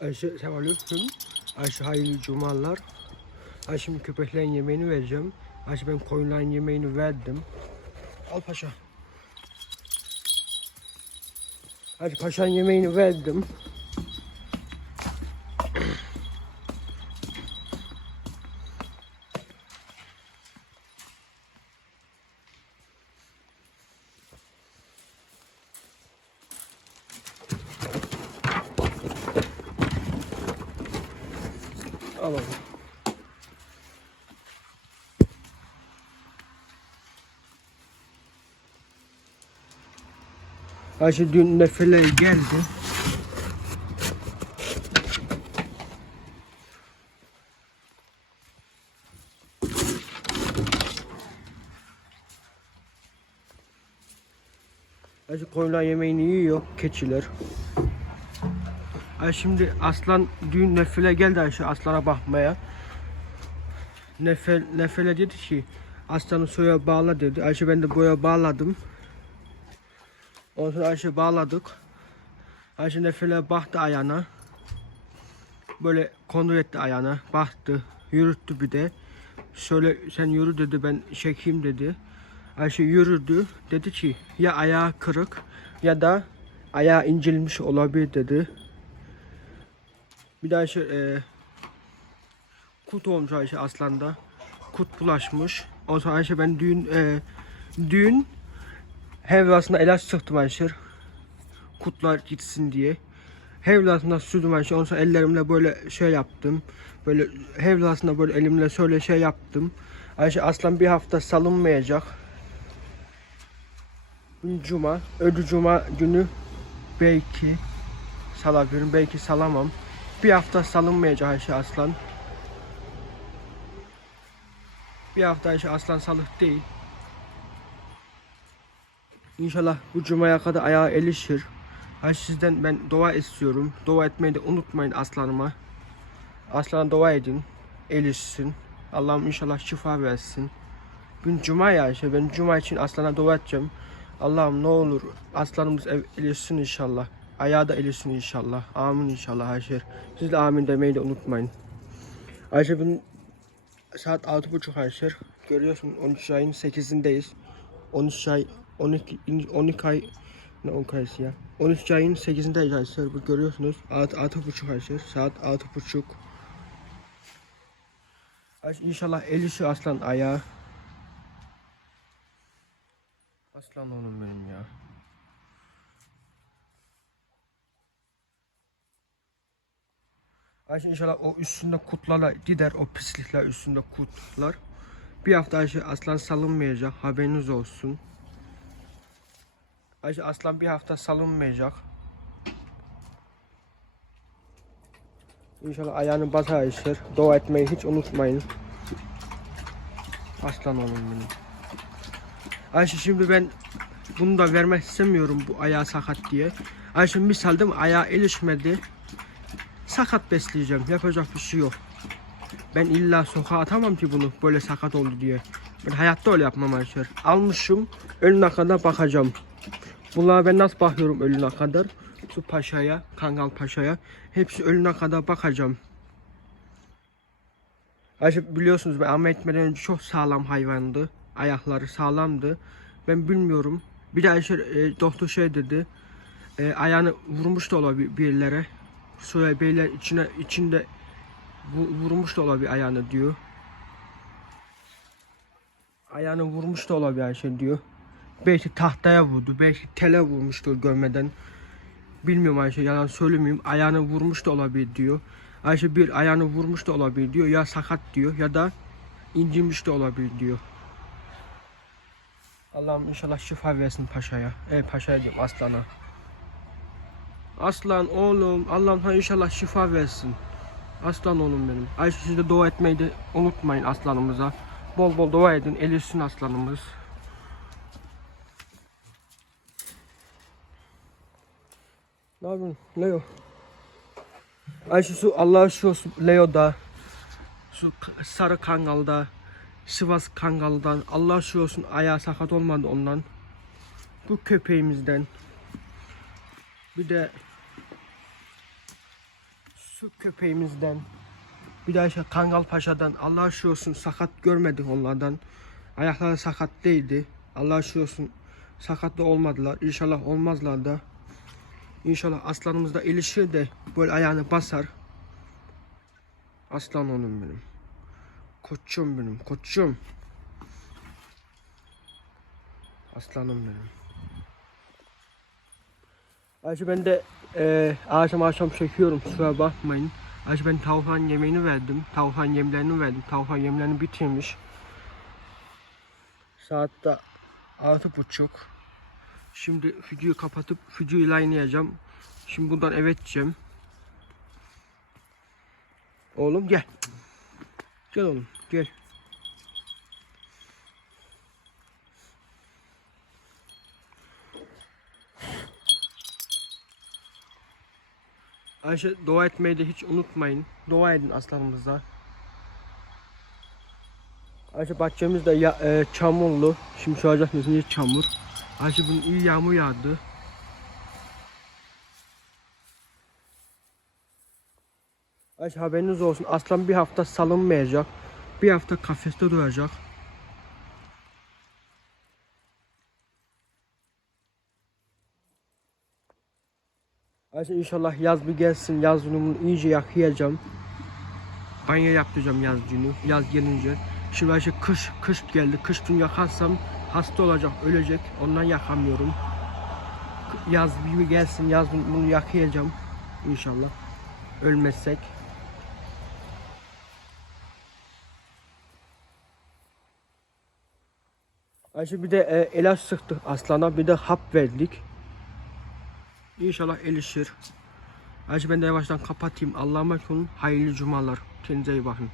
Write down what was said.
Ayşe selamünaleyküm. Ayşe hayırlı cumalar. Ayşe şimdi köpeklerin yemeğini vereceğim. Ayşe ben koyunların yemeğini verdim. Al paşa. Hadi paşanın yemeğini verdim. Al oğlum. Ayşe dün nefele geldi. Ayşe koyunlar yemeğini yiyor, keçiler. Şimdi aslan dün nefile geldi Ayşe aslana bakmaya. Nefel, nefele dedi ki aslanı soya bağla dedi. Ayşe ben de boya bağladım. Ondan Ayşe bağladık. Ayşe nefele baktı ayağına. Böyle kontrol etti ayağına. Baktı. Yürüttü bir de. Şöyle sen yürü dedi ben çekeyim dedi. Ayşe yürüdü. Dedi ki ya ayağı kırık ya da ayağı incilmiş olabilir dedi. Bir de Ayşe e, kut olmuş Ayşe aslanda. Kut bulaşmış. O sonra Ayşe ben dün e, dün hevlasına ilaç sıktım Ayşe. Kutlar gitsin diye. Hevlasına sürdüm Ayşe. Ondan sonra ellerimle böyle şey yaptım. Böyle hevlasına böyle elimle şöyle şey yaptım. Ayşe aslan bir hafta salınmayacak. Cuma. Ödü cuma günü belki salabilirim. Belki salamam. Bir hafta salınmayacak Ayşe Aslan. Bir hafta Ayşe Aslan salık değil. İnşallah bu cumaya kadar ayağı elişir. Ayşe sizden ben dua istiyorum. Dua etmeyi de unutmayın aslanıma. Aslana dua edin. Elişsin. Allah'ım inşallah şifa versin. Bugün cuma ya Ayşe. Ben cuma için aslana dua edeceğim. Allah'ım ne olur aslanımız elişsin inşallah. Ayağı da elişsin inşallah. Amin inşallah Ayşe. Siz de amin demeyi de unutmayın. Ayşe bugün saat 6.30 Ayşe. Görüyorsun 13 ayın 8'indeyiz. 13 ay 12 12 ay ne 10 ayısı ya. 13 ayın 8'indeyiz Ayşe. Bu görüyorsunuz. Saat 6.30 Ayşe. Saat 6.30. Ayşe inşallah elişi aslan ayağı. Aslan oğlum benim ya. Ayşe inşallah o üstünde kutlarla gider o pislikler üstünde kutlar. Bir hafta Ayşe aslan salınmayacak haberiniz olsun. Ayşe aslan bir hafta salınmayacak. İnşallah ayağını basar Ayşe. Dua etmeyi hiç unutmayın. Aslan oğlum benim. Ayşe şimdi ben bunu da vermek istemiyorum bu ayağı sakat diye. Ayşe misal değil mi? Ayağı ilişmedi. Sakat besleyeceğim. Yapacak bir şey yok. Ben illa sokağa atamam ki bunu böyle sakat oldu diye. Ben hayatta öyle yapmam Ayşe. Almışım ölüne kadar bakacağım. Bunlara ben nasıl bakıyorum ölüne kadar? Şu paşaya, Kangal paşaya. Hepsi ölüne kadar bakacağım. Ayşe biliyorsunuz ben ama etmeden önce çok sağlam hayvandı. Ayakları sağlamdı. Ben bilmiyorum. Bir de Ayşe e, doktor şey dedi. E, ayağını vurmuş da olabilir bir yerlere. Suya beyler içine içinde vu- vurmuş da olabilir ayağını diyor. Ayağını vurmuş da olabilir Ayşe diyor. Belki tahtaya vurdu, belki tele vurmuştur görmeden. Bilmiyorum Ayşe yalan söylemeyeyim. Ayağını vurmuş da olabilir diyor. Ayşe bir ayağını vurmuş da olabilir diyor. Ya sakat diyor ya da incinmiş de olabilir diyor. Allah'ım inşallah şifa versin paşaya. Ey paşaya diyorum aslana. Aslan oğlum Allah'ım inşallah şifa versin. Aslan oğlum benim. Ayşe siz de dua etmeyi de unutmayın aslanımıza. Bol bol dua edin. Elirsin aslanımız. Ne yapıyorsun Leo? Ayşe su Allah'a şu Leo'da. Şu sarı kangalda. Sivas kangaldan. Allah şu olsun ayağı sakat olmadı ondan. Bu köpeğimizden. Bir de su köpeğimizden bir daha işte Kangal Paşa'dan Allah aşkına olsun sakat görmedik onlardan. Ayakları sakat değildi. Allah aşkına olsun sakat da olmadılar. İnşallah olmazlar da. İnşallah aslanımız da ilişir de böyle ayağını basar. Aslan onun benim. Koçum benim, koçum. Aslanım benim. Ayrıca ben de e, akşam akşam çekiyorum kusura bakmayın. Ayrıca ben tavukların yemeğini verdim. Tavukların yemlerini verdim. Tavukların yemlerini bitirmiş. Saat de altı buçuk. Şimdi videoyu kapatıp videoyu yayınlayacağım. Şimdi buradan evet diyeceğim. Oğlum gel. Gel oğlum gel. Ayşe dua etmeyi de hiç unutmayın. Dua edin aslanımıza. Ayşe bahçemiz de ya, e, çamurlu. Şimdi soracak mısın niye çamur? Ayşe bunun iyi yağmur yağdı. Ayşe haberiniz olsun aslan bir hafta salınmayacak. Bir hafta kafeste duracak. Ayşe inşallah yaz bir gelsin. Yaz günümü iyice yakayacağım. Banyo yaptıracağım yaz günü. Yaz gelince. Şimdi Ayşe kış, kış geldi. Kış gün yakarsam hasta olacak, ölecek. Ondan yakamıyorum. Yaz bir gelsin. Yaz günü bunu yakayacağım. İnşallah. Ölmezsek. Ayşe bir de e, ilaç sıktık aslana. Bir de hap verdik. İnşallah ilişir. Ayşe ben de yavaştan kapatayım. Allah'a emanet olun. Hayırlı cumalar. Kendinize iyi bakın.